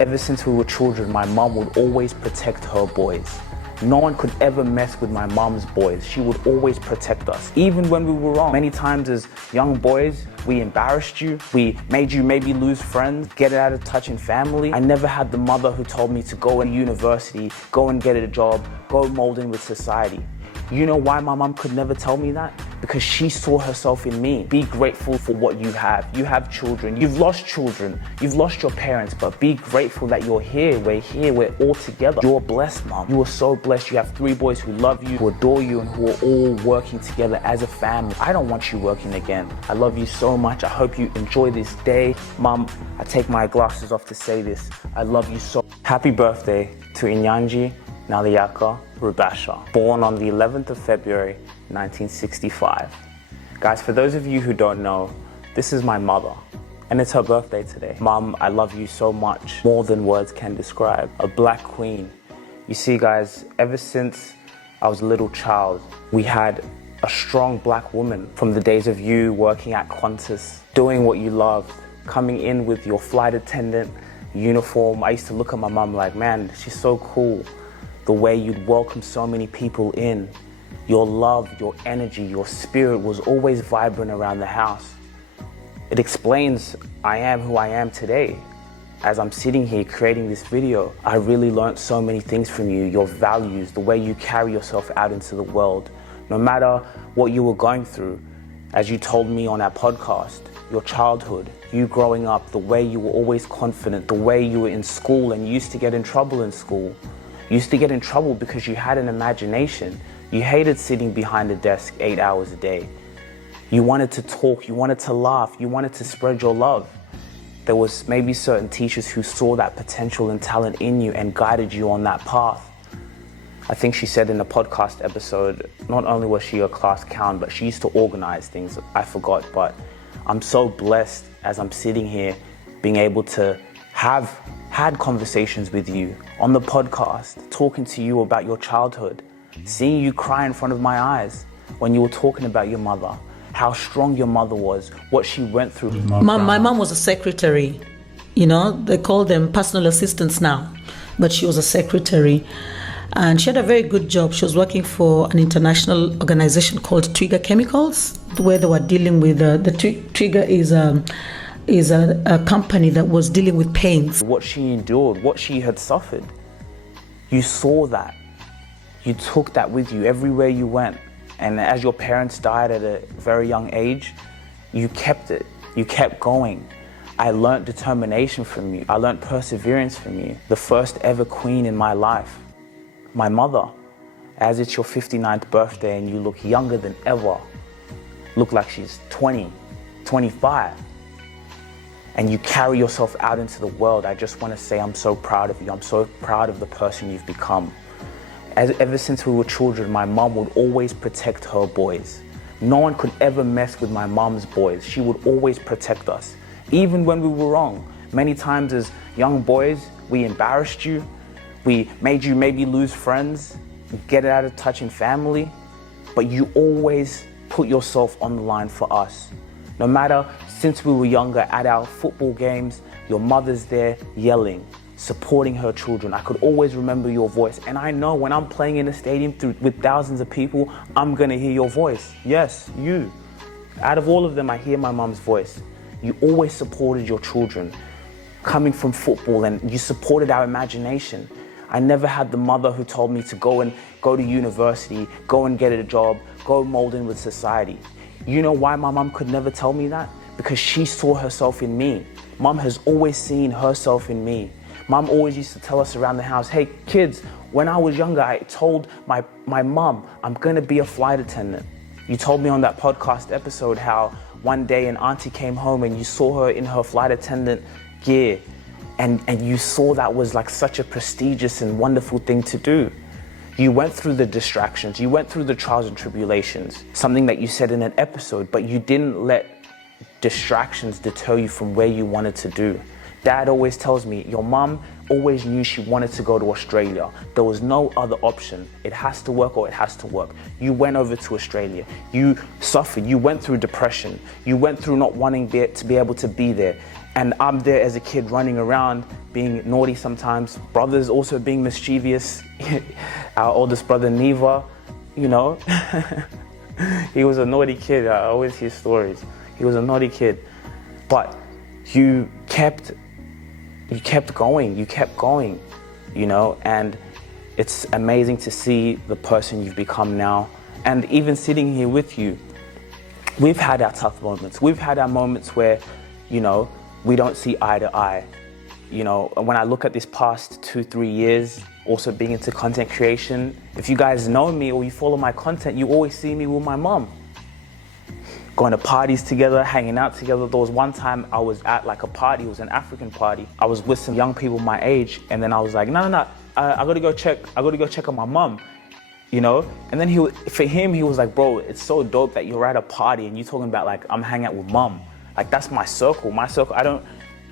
Ever since we were children, my mom would always protect her boys. No one could ever mess with my mom's boys. She would always protect us, even when we were wrong. Many times as young boys, we embarrassed you. We made you maybe lose friends, get out of touch in family. I never had the mother who told me to go to university, go and get a job, go mold in with society. You know why my mom could never tell me that? Because she saw herself in me. Be grateful for what you have. You have children. You've lost children. You've lost your parents, but be grateful that you're here. We're all together. You're blessed, Mom. You are so blessed. You have 3 boys who love you, who adore you, and who are all working together as a family. I don't want you working again. I love you so much. I hope you enjoy this day. Mom, I take my glasses off to say this. I love you so. Happy birthday to Inyanji Naliyaka Rubasha, born on the 11th of February, 1965. Guys, for those of you who don't know, this is my mother, and it's her birthday today. Mom, I love you so much, more than words can describe. A black queen. You see, guys, ever since I was a little child, we had a strong black woman. From the days of you working at Qantas, doing what you loved, coming in with your flight attendant uniform. I used to look at my mom like, man, she's so cool. The way you'd welcome so many people in, your love, your energy, your spirit was always vibrant around the house. It explains I am who I am today. As I'm sitting here creating this video, I really learned so many things from you, your values, the way you carry yourself out into the world. No matter what you were going through, as you told me on our podcast, your childhood, you growing up, the way you were always confident, the way you were in school and used to get in trouble in school. You used to get in trouble because you had an imagination. You hated sitting behind a desk 8 hours a day. You wanted to talk, you wanted to laugh, you wanted to spread your love. There was maybe certain teachers who saw that potential and talent in you and guided you on that path. I think she said in the podcast episode, not only was she a class clown, but she used to organize things. I forgot, but I'm so blessed as I'm sitting here being able to have had conversations with you on the podcast, talking to you about your childhood, seeing you cry in front of my eyes when you were talking about your mother, how strong your mother was, what she went through. My mom was a secretary. You know, they call them personal assistants now, but she was a secretary. And she had a very good job. She was working for an international organization called Trigger Chemicals, where they were dealing with, Trigger is a company that was dealing with pains. What she endured, what she had suffered, you saw that. You took that with you everywhere you went. And as your parents died at a very young age, you kept it. You kept going. I learned determination from you. I learned perseverance from you. The first ever queen in my life, my mother. As it's your 59th birthday and you look younger than ever, look like she's 20, 25. And you carry yourself out into the world. I just want to say I'm so proud of you. I'm so proud of the person you've become. Ever since we were children, my mom would always protect her boys. No one could ever mess with my mom's boys. She would always protect us, even when we were wrong. Many times as young boys, we embarrassed you. We made you maybe lose friends, get out of touch in family, but you always put yourself on the line for us. No matter, since we were younger, at our football games, your mother's there yelling, supporting her children. I could always remember your voice. And I know when I'm playing in a stadium with thousands of people, I'm gonna hear your voice. Yes, you. Out of all of them, I hear my mom's voice. You always supported your children, coming from football, and you supported our imagination. I never had the mother who told me to go to university, go and get a job, go mold in with society. You know why my mom could never tell me that? Because she saw herself in me. Mom has always seen herself in me. Mom always used to tell us around the house, hey kids, when I was younger, I told my mom, I'm gonna be a flight attendant. You told me on that podcast episode how one day an auntie came home and you saw her in her flight attendant gear, and you saw that was like such a prestigious and wonderful thing to do. You went through the distractions, you went through the trials and tribulations, something that you said in an episode, but you didn't let distractions deter you from where you wanted to do. Dad always tells me, your mom always knew she wanted to go to Australia. There was no other option. It has to work or it has to work. You went over to Australia. You suffered. You went through depression. You went through not wanting to be able to be there. And I'm there as a kid running around, being naughty sometimes. Brothers also being mischievous. Our oldest brother, Neva, you know, he was a naughty kid. I always hear stories. He was a naughty kid. But you kept going, you know, and it's amazing to see the person you've become now. And even sitting here with you, we've had our tough moments. We've had our moments where, you know, we don't see eye to eye. You know, when I look at this past 2-3 years, also being into content creation, if you guys know me or you follow my content, you always see me with my mom. Going to parties together, hanging out together. There was one time I was at like a party, it was an African party. I was with some young people my age, and then I was like, no, I gotta go check on my mom, you know? And then he was like, bro, it's so dope that you're at a party and you're talking about like, I'm hanging out with mom. Like, that's my circle. I don't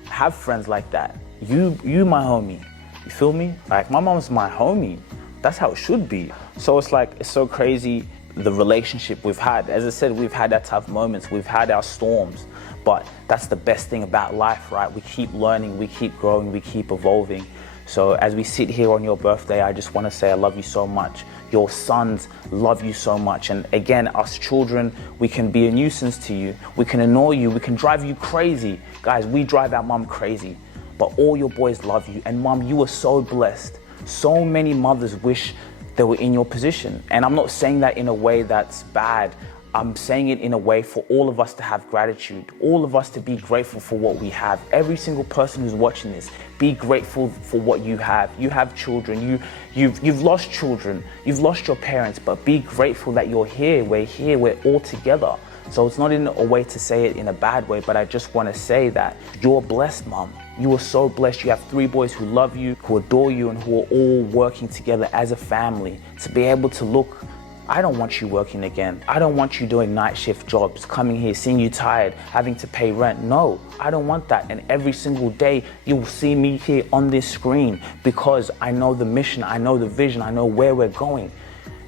have friends like that. You my homie, you feel me? Like, my mom's my homie. That's how it should be. So it's like, it's so crazy the relationship we've had. As I said, we've had our tough moments, we've had our storms, but that's the best thing about life, right? We keep learning, we keep growing, we keep evolving. So as we sit here on your birthday, I just want to say I love you so much. Your sons love you so much. And again, us children, we can be a nuisance to you. We can annoy you. We can drive you crazy. Guys, we drive our mom crazy. But all your boys love you. And mom, you are so blessed. So many mothers wish they were in your position. And I'm not saying that in a way that's bad. I'm saying it in a way for all of us to have gratitude, all of us to be grateful for what we have. Every single person who's watching this, be grateful for what you have. You have children, you've lost children, you've lost your parents, but be grateful that you're here, we're all together. So it's not in a way to say it in a bad way, but I just want to say that you're blessed, mom. You are so blessed. You have 3 boys who love you, who adore you, and who are all working together as a family to be able to look. I don't want you working again. I don't want you doing night shift jobs, coming here, seeing you tired, having to pay rent. No, I don't want that. And every single day you will see me here on this screen because I know the mission, I know the vision, I know where we're going.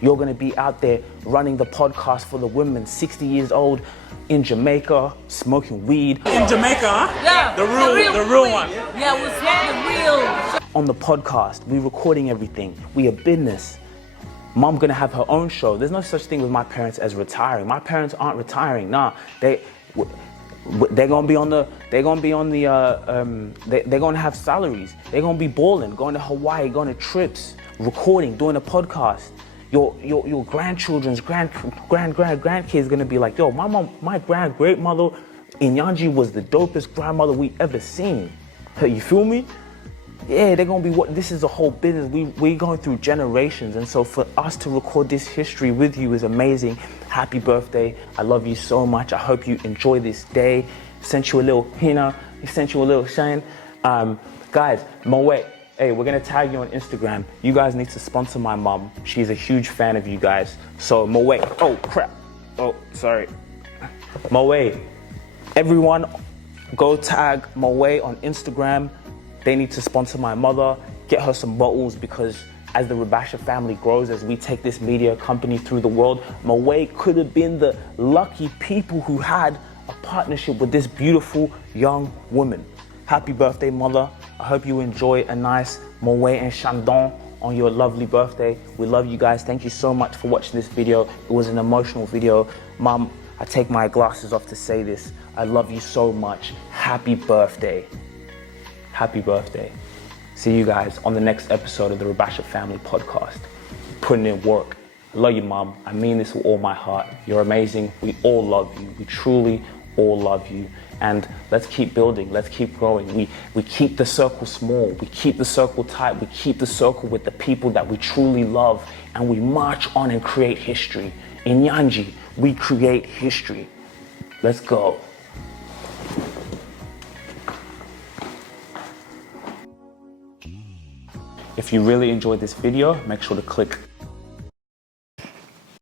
You're gonna be out there running the podcast for the women, 60 years old, in Jamaica, smoking weed. In Jamaica, huh? Yeah, the real one. Yeah, we're smoking real. On the podcast, we're recording everything. We a business. Mom gonna have her own show. There's no such thing with my parents as retiring. My parents aren't retiring. Nah, they're gonna be on the. They're gonna have salaries. They're gonna be balling, going to Hawaii, going to trips, recording, doing a podcast. Your grandchildren's grandkids gonna be like, yo, my great mother Inyanji was the dopest grandmother we ever seen. You feel me? Yeah, they're gonna be this is a whole business. We're going through generations, and so for us to record this history with you is amazing. Happy birthday. I love you so much. I hope you enjoy this day. Sent you a little henna, sent you a little shine. Guys, Moet, hey, we're gonna tag you on Instagram. You guys need to sponsor my mom. She's a huge fan of you guys. So Moet, oh crap. Oh, sorry. Moet, everyone go tag Moet on Instagram. They need to sponsor my mother, get her some bottles, because as the Rabasha family grows, as we take this media company through the world, Moet could have been the lucky people who had a partnership with this beautiful young woman. Happy birthday, mother. I hope you enjoy a nice Moet and Chandon on your lovely birthday. We love you guys. Thank you so much for watching this video. It was an emotional video. Mom, I take my glasses off to say this. I love you so much. Happy birthday. Happy birthday. See you guys on the next episode of the Rabasha Family Podcast. Putting in work. I love you, Mom. I mean this with all my heart. You're amazing. We all love you. We truly all love you. And let's keep building. Let's keep growing. We keep the circle small. We keep the circle tight. We keep the circle with the people that we truly love. And we march on and create history. In Nyanji, we create history. Let's go. If you really enjoyed this video, make sure to click